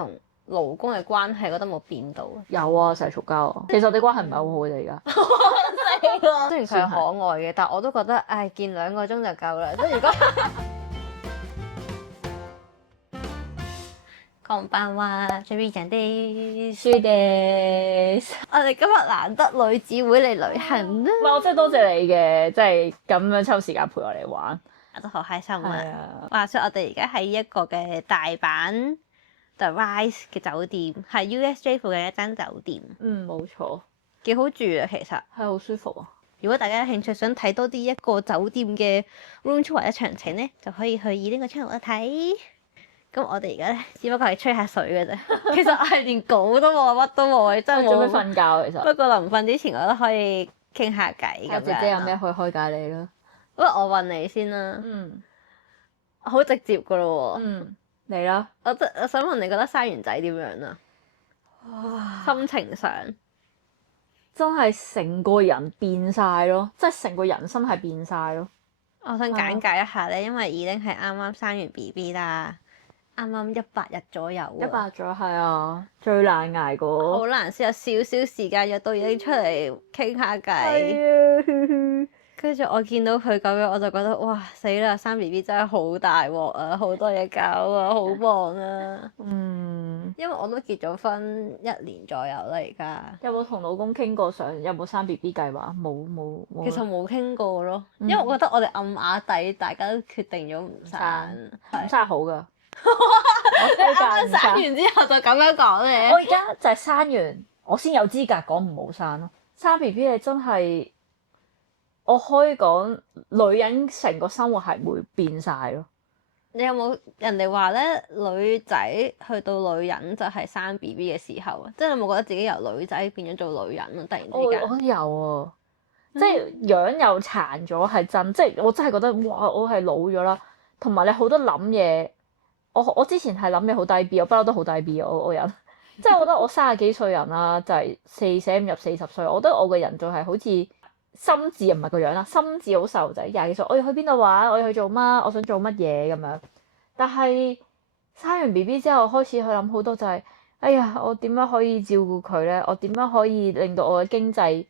同老公嘅關係覺得冇變到？有啊，成日嘈交啊。其實我哋關係唔係好好嘅而家。雖然佢係可愛嘅，但我都覺得，唉，見2個鐘就夠啦。即係如果こんばんは，JBちゃんです。我哋今日難得女子會嚟旅行啦，唔係，我真係多謝你嘅，即係咁樣抽時間陪我嚟玩，我都好開心啊！啊，話說我哋而家喺一個嘅大阪 The Rise 嘅酒店，係 USJ 附近一間酒店，冇錯，幾好住啊，其實。係好舒服啊。如果大家有興趣想睇多啲一個酒店嘅 room tour 或者詳情咧，就可以去以呢個 channel 度睇。咁我哋而家咧，只不過係吹下水嘅啫。其實我係連稿都冇，乜都冇，真係冇。準備瞓覺其實。不過臨瞓之前，我都可以傾下偈咁樣。姐姐有咩可以開解你啦？不過我問你先啦。好直接噶咯喎。嚟啦。我想問你覺得生完仔點樣啊？心情上真係成個人變晒咯，即係成個人生係變晒咯。我想簡介一下咧，因為已經係啱啱生完 BB 啦。啱啱100日左右100咗係啊，最難捱過。好難先有少少時間約到已經出嚟傾下偈。係啊，跟住我見到佢咁樣，我就覺得哇死啦！生 BB 真係好大鑊啊，好多嘢搞啊，好忙啊。因為我都結咗婚1年左右啦，而家。有冇同老公傾過有冇生 BB 計劃？冇。其實冇傾過咯，因為我覺得我哋暗啞底，大家都決定咗唔生。唔生好㗎。我啱啱生完之後就咁樣講嘅。我而家就係生完，我先有資格講唔好生咯。生 BB 係真係，我可以講女人成個生活係會變晒咯。你有冇人哋話咧，女仔去到女人就係生 BB 嘅時候啊？即係你有冇覺得自己由女仔變咗做女人啊？突然之間。我有啊，即係樣又殘咗係真，即係我真係覺得哇！我係老咗啦，同埋你好多諗嘢。我之前係諗嘢好低 B，我不嬲都好低 B 我人，即係我覺得我30幾歲人啦，就係45入40歲，我覺得我個人就係好似心智唔係個樣啦，心智好細路仔，20幾歲，我要去邊度玩，我要去做乜，我想做乜嘢咁樣。但係生完 BB 之後開始去諗好多就係，哎呀，我點樣可以照顧佢咧？我點樣可以令到我嘅經濟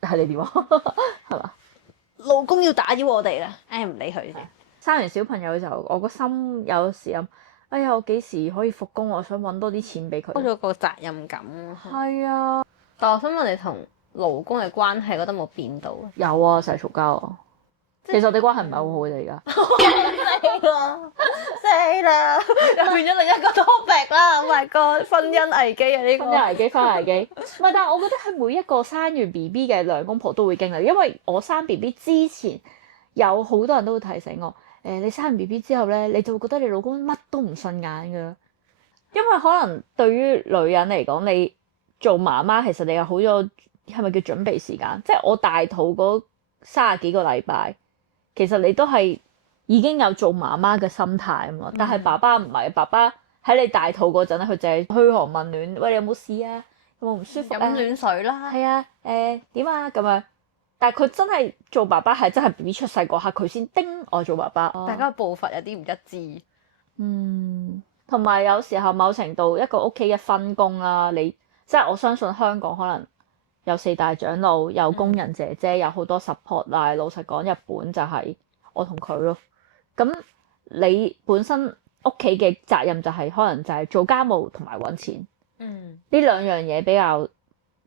係你點啊？係嘛？老公要打擾我哋啦，唉唔理佢先。生完小朋友就我個心有時諗，哎呀，我幾時可以復工？我想揾多啲錢俾佢。多咗個責任感。係啊，但我想問你同老公嘅關係覺得冇變到？有啊，成日嘈交啊。其實我哋關係唔係好好嘅而家。死啦！又變咗另一個 topic 啦！Oh my god，婚姻危機啊呢個。婚姻危機，婚姻危機。唔係，但係我覺得係每一個生完 BB 嘅兩公婆都會經歷，因為我生 BB 之前有好多人都會提醒我。你生完 BB 之後咧，你就會覺得你老公乜都唔順眼㗎，因為可能對於女人嚟講，你做媽媽其實你有好多係咪叫準備時間？即係我大肚嗰30幾個禮拜，其實你都係已經有做媽媽嘅心態啊嘛。但係爸爸唔係，爸爸喺你大肚嗰陣咧，佢就係噓寒問暖，喂，你有冇事啊？有冇唔舒服啊？飲暖水啦。係啊，點啊咁樣。但係佢真係做爸爸係真係 BB 出世嗰刻佢先叮我做爸爸。大家嘅步伐有啲唔一致。同埋有時候某程度一個屋企嘅分工啦，你即係我相信香港可能有4大長老，有工人姐姐，有好多 support。但係老實講，日本就係我同佢咯。咁你本身屋企嘅責任就係可能就係做家務同埋揾錢。呢兩樣嘢比較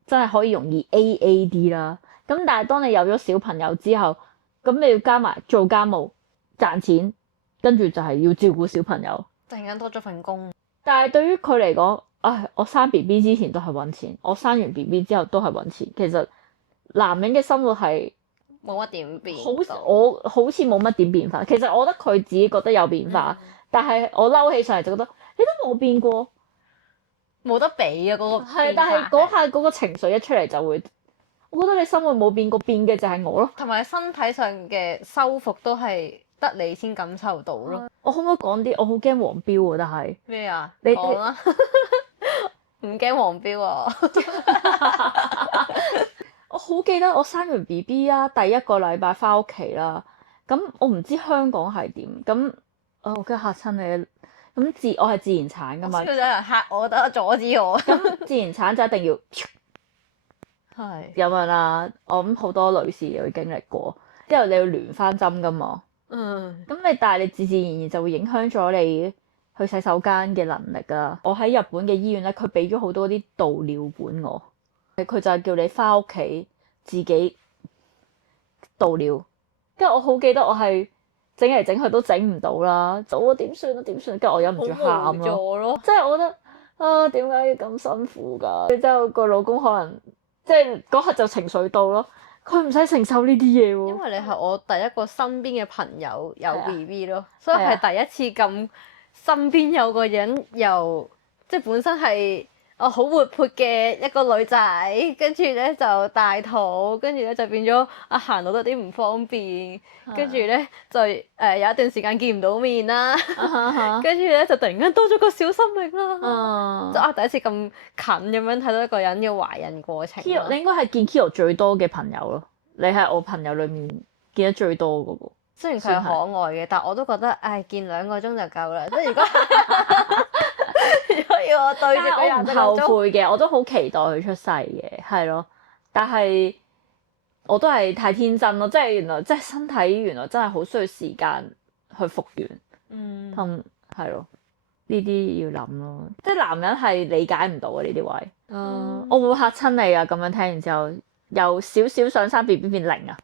真係可以容易 AA 啲啦。咁但係當你有咗小朋友之後，咁你要加埋做家務賺錢，跟住就係要照顧小朋友。突然間多咗份工。但係對於佢嚟講，我生 BB 之前都係揾錢，我生完 BB 之後都係揾錢。其實男人嘅生活係冇乜點變。我好似冇乜點變化。其實我覺得佢自己覺得有變化，但係我嬲起上嚟就覺得你都冇變過，冇得比啊嗰個。係，但係嗰下嗰個情緒一出嚟就會。我覺得你生活冇變過，變嘅就係我咯。同埋身體上嘅修復都係得你先感受到咯。我可唔可以講啲？我好驚黃標喎，但係咩啊？你講啦，唔驚黃標啊！我好記得我生完 BB 啊，第1個禮拜翻屋企啦。咁我唔知香港係點，咁我驚嚇親你。咁我係自然產噶嘛，佢有人嚇我，得阻止我。咁自然產就一定要係。咁樣啦。我諗好多女士有經歷過，之後你要聯翻針噶嘛。嗯。咁但係你自自然然就會影響咗你去洗手間嘅能力啊！我喺日本嘅醫院咧，佢俾咗好多啲導尿管我，佢就係叫你翻屋企自己導尿。跟住我好記得我係整嚟整去都整唔到啦，就我點算啊點算？跟住我忍唔住喊好無助咯。即係我覺得啊，點解要咁辛苦㗎？之後個老公可能即係嗰刻就情緒到咯，佢唔使承受呢啲嘢喎。因為你係我第一個身邊嘅朋友有係啊 BB 咯，所以係第一次咁身邊有個人又即係本身係好活潑嘅一個女仔，跟住咧就大肚，跟住咧就變咗行路都有啲唔方便，跟住咧就有一段時間見唔到面啦，跟住咧就突然間多咗個小生命啦，就第一次咁近咁樣睇到一個人嘅懷孕過程。Kiro，你應該係見 Kiro 最多嘅朋友咯，你係我朋友裡面見得最多嗰個。雖然佢係可愛嘅，但我都覺得，見2個鐘就夠啦。即係如果如果要我對住佢我唔後悔嘅，我都好期待佢出世嘅，係咯。但係我都係太天真咯，即係原來即係身體原來真係好需要時間去復原，同係咯呢啲要諗咯。即係男人係理解唔到嘅呢啲位。我會嚇親你啊！咁樣聽完之後，由少少想生 BB 變0啊！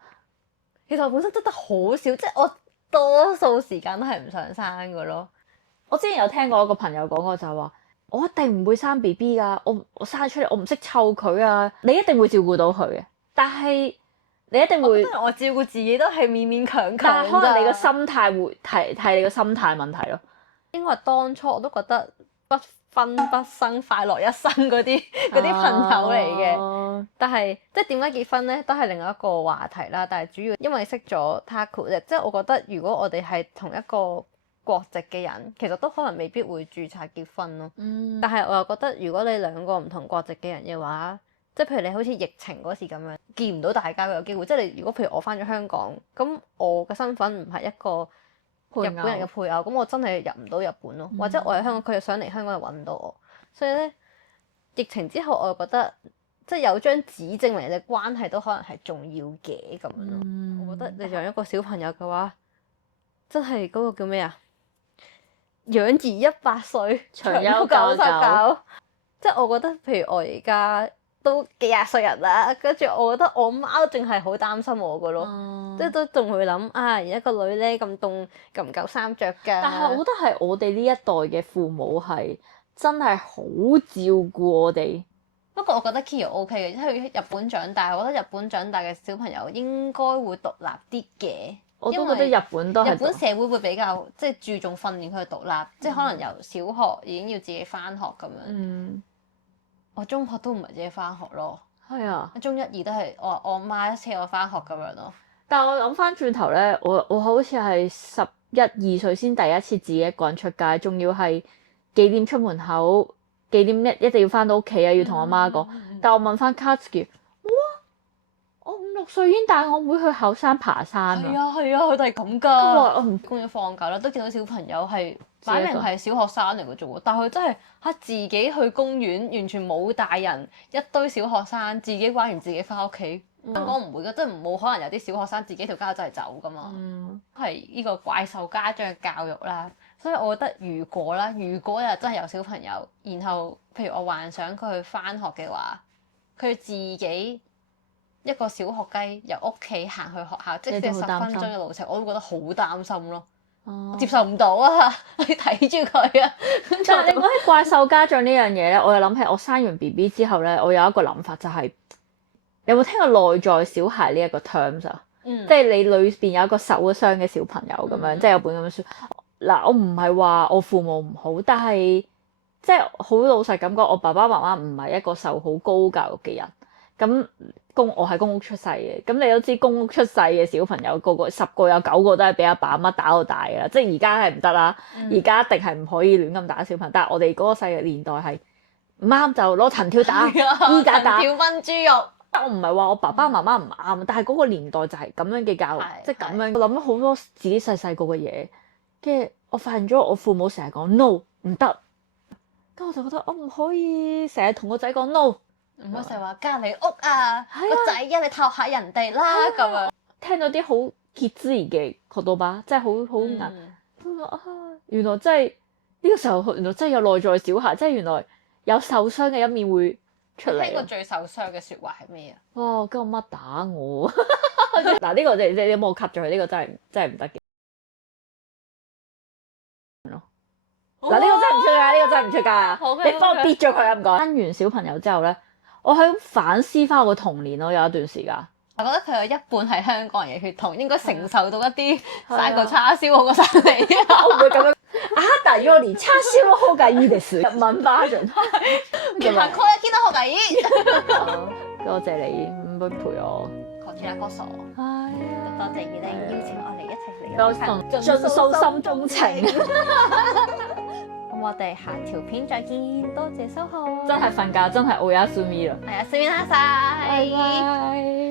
其實我本身真得好少，即係我多數時間都係唔想生嘅咯。我之前有聽過一個朋友講過就係話，我一定唔會生 BB 㗎，我生出嚟我唔識湊佢啊！你一定會照顧到佢嘅，但係你一定會，我照顧自己都係勉勉強強。但係可能你個心態會係你個心態問題咯。應該係當初我都覺得不分不生快樂一生嗰啲朋友嚟嘅，但係即係點解結婚咧，都係另一個話題啦。但係主要因為識咗 Taco 啫，即係我覺得如果我哋係同一個國籍嘅人，其實都可能未必會註冊結婚咯。但係我又覺得如果你2個唔同國籍嘅人嘅話，即係譬如你好似疫情嗰時咁樣見唔到大家嘅機會，即係你如果譬如我翻咗香港，咁我嘅身份唔係一個日本人嘅配偶，咁我真係入唔到日本咯，或者我喺香港，佢又想嚟香港又揾唔到我，所以咧疫情之後我又覺得即係有張紙證明你哋關係都可能係重要嘅咁樣咯。我覺得你養一個小朋友嘅話，真係嗰個叫咩啊？養兒100歲，長憂99。即係我覺得，譬如我而家都幾廿歲人啦，跟住我覺得我媽都淨係好擔心我噶咯，即係都仲會諗而家個女咧咁凍，夠唔夠衫着㗎？但係我覺得係我哋呢一代嘅父母係真係好照顧我哋。不過我覺得 Kiro OK 嘅，因為日本長大，我覺得日本長大嘅小朋友應該會獨立啲嘅。我都覺得日本都係。日本社會會比較即係注重訓練佢獨立，即係可能由小學已經要自己返學咁樣。我中學都唔係自己返學咯。係啊。中1、2都係我媽車我返學咁樣咯。但係我諗返轉頭咧，我好似係11、12歲先第一次自己一個人出街，仲要係幾點出門口，幾點一定要返到屋企啊，要同我媽講。但我問返 Katsuki， 哇！我5、6歲已經帶我妹去後山爬山啦。係啊，佢哋係咁㗎。佢話我唔公要放假啦，都見到小朋友係擺明係小學生嚟嘅啫喎，但係佢真係自己去公園，完全冇大人，一堆小學生自己玩完自己返屋企。香港唔會㗎，即係冇可能有啲小學生自己條街真係走㗎嘛。係呢個怪獸家長嘅教育啦，所以我覺得如果又真係有小朋友，然後譬如我幻想佢去返學嘅話，佢自己一個小學雞由屋企行去學校，即使係10分鐘嘅路程，我都覺得好擔心咯。我接受唔到啊！你睇住佢啊！但係你講起怪獸家長呢樣嘢咧，我又諗起我生完 BB 之後咧，我有一個諗法就係，有冇聽過內在小孩呢一個 terms 啊？即係你裏邊有一個受咗傷嘅小朋友咁樣，即係有本咁嘅書。嗱，我唔係話我父母唔好，但係即係好老實咁講，我爸爸媽媽唔係一個受好高教育嘅人。咁我係公屋出世嘅，咁你都知公屋出世嘅小朋友個10個有9個都係俾阿爸阿媽打到大㗎啦，即係而家係唔得啦，而家一定係唔可以亂咁打小朋友。但係我哋嗰個細嘅年代係唔啱就攞藤條打，衣架打，藤條炆豬肉。我唔係話我爸爸媽媽唔啱，但係嗰個年代就係咁樣嘅教育，即係咁樣。我諗咗好多自己細個嘅嘢，跟住我發現咗我父母成日講 no 唔得，咁我就覺得我唔可以成日同個仔講 no，唔好成日話隔離屋啊，係啊個仔啊你湊下人哋啦咁樣。聽到啲好傑之嘅學到吧，真係好硬。原來真係呢個時候，原來真係有內在小孩，即係原來有受傷嘅一面會出嚟。聽過最受傷嘅説話係咩啊？哇！跟我媽打我，嗱呢個你有冇 cut 咗佢？呢個真係唔得嘅。嗱呢個真係唔出㗎，呢個真係唔出㗎。好嘅你幫我 bit 咗佢啊！唔該。生完小朋友之後咧，我喺反思翻我個童年咯，有一段時間。我覺得佢有一半係香港人嘅血統，應該承受到一啲生個叉燒好過生你。我唔會咁樣。啊，但係我連叉燒都好介意嘅日文巴人。行開一見到好介意。多謝你咁樣陪我。講住啦，哥傻。係啊。多謝你邀請我哋一齊嚟。我盡訴心中情。咁我哋下條片再見，多謝收看。真係瞓覺，真係 Oyasumi 啦。係啊，先啦晒。拜拜。